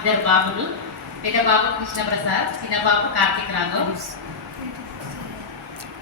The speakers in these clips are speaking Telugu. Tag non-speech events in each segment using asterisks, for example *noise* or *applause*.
ఇద్దరు బాబులు పెద్ద బాబు కృష్ణప్రసాద్ చిన్న బాబు కార్తీక్ రాఘవ్.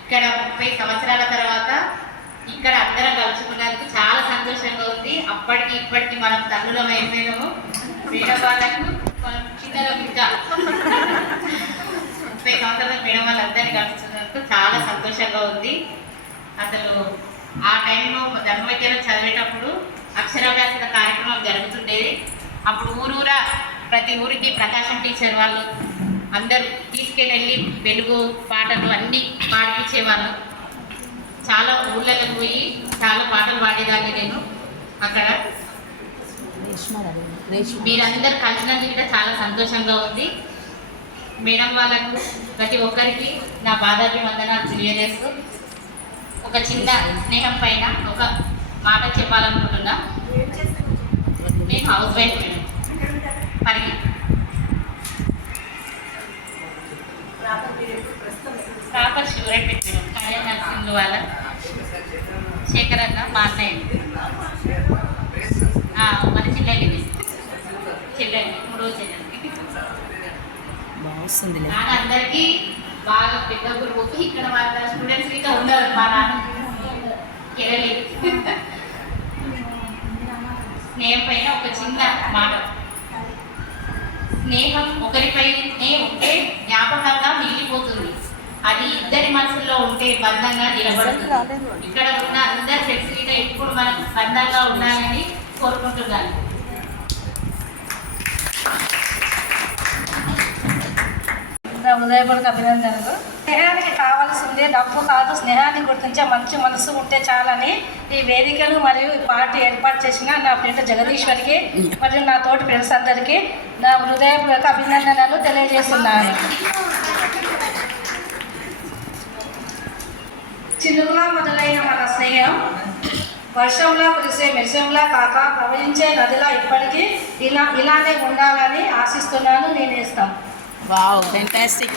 ఇక్కడ ముప్పై సంవత్సరాల తర్వాత ఇక్కడ అందరం కలుసుకున్నందుకు చాలా సంతోషంగా ఉంది. అప్పటికి ఇప్పటికి మనం తల్లులం అయిపోయినాము. పేదవాళ్ళకు వాళ్ళకు చిన్నలో ఇంకా. ముప్పై సంవత్సరాల పేద వాళ్ళందరినీ కలుసుకున్నందుకు చాలా సంతోషంగా ఉంది. అసలు ఆ టైంలో ధర్మవిద్యలో చదివేటప్పుడు అక్షరాభ్యాస కార్యక్రమం జరుగుతుండేది. అప్పుడు ఊరూరా ప్రతి ఊరికి ప్రకాశం టీచర్ వాళ్ళు అందరూ తీసుకెళ్ళి వెలుగు పాటలు అన్నీ పాడిపించేవాళ్ళు. చాలా ఊళ్ళలో పోయి చాలా పాటలు పాడేదాన్ని నేను అక్కడ. మీరందరూ కలిసినందుకు కూడా చాలా సంతోషంగా ఉంది. మేడం వాళ్ళకు ప్రతి ఒక్కరికి నా బాధాభివందనాలు తెలియజేస్తూ ఒక చిన్న స్నేహం పైన ఒక మాట చెప్పాలనుకుంటున్నా. నేను house wife madam. Parigi proper షూరెట్ పెట్టాను కానీ నర్సింగ్ వాళ్ళ శేఖర్ అన్న మా అన్నయ్య. మన చెల్లెలి చెల్లెలి మూడో చెల్లెలి. బాగుంది. అందరికీ బాగా పెద్ద గురువు ఇక్కడ వాళ్ళ స్టూడెంట్స్ ఇంకా ఉన్నారు మా నాన్న. కెరళి *laughs* స్నేహం పైన ఒక చిన్న మాట. స్నేహం ఒకరిపైనే ఉంటే జ్ఞాపకంగా మిగిలిపోతుంది. అది ఇద్దరి మనసుల్లో ఉంటే బంధంగా నిలబడుతుంది. ఇక్కడ ఉన్న అందరి ఫ్లెక్సిబిలిటీ ఇప్పుడు మనం బంధంగా ఉండాలని కోరుకుంటున్నాను. నా హృదయపూర్వక అభినందనలు. స్నేహానికి కావాల్సిందే డబ్బు కాదు స్నేహాన్ని గుర్తించే మంచి మనసు ఉంటే చాలని ఈ వేదికలు మరియు ఈ పార్టీ ఏర్పాటు చేసిన నా ఫ్రెండ్ జగదీశ్వరికి మరియు నా తోటి ఫ్రెండ్స్ అందరికీ నా హృదయపూర్వక అభినందనలు తెలియజేస్తున్నాను. చినుకులా మొదలైన మన స్నేహం వర్షంలా కురిసే మెరిసంలా కాక ప్రవహించే నదిలా ఇప్పటికీ ఇలా ఇలానే ఉండాలని ఆశిస్తున్నాను నేనేస్తాను. Wow, fantastic.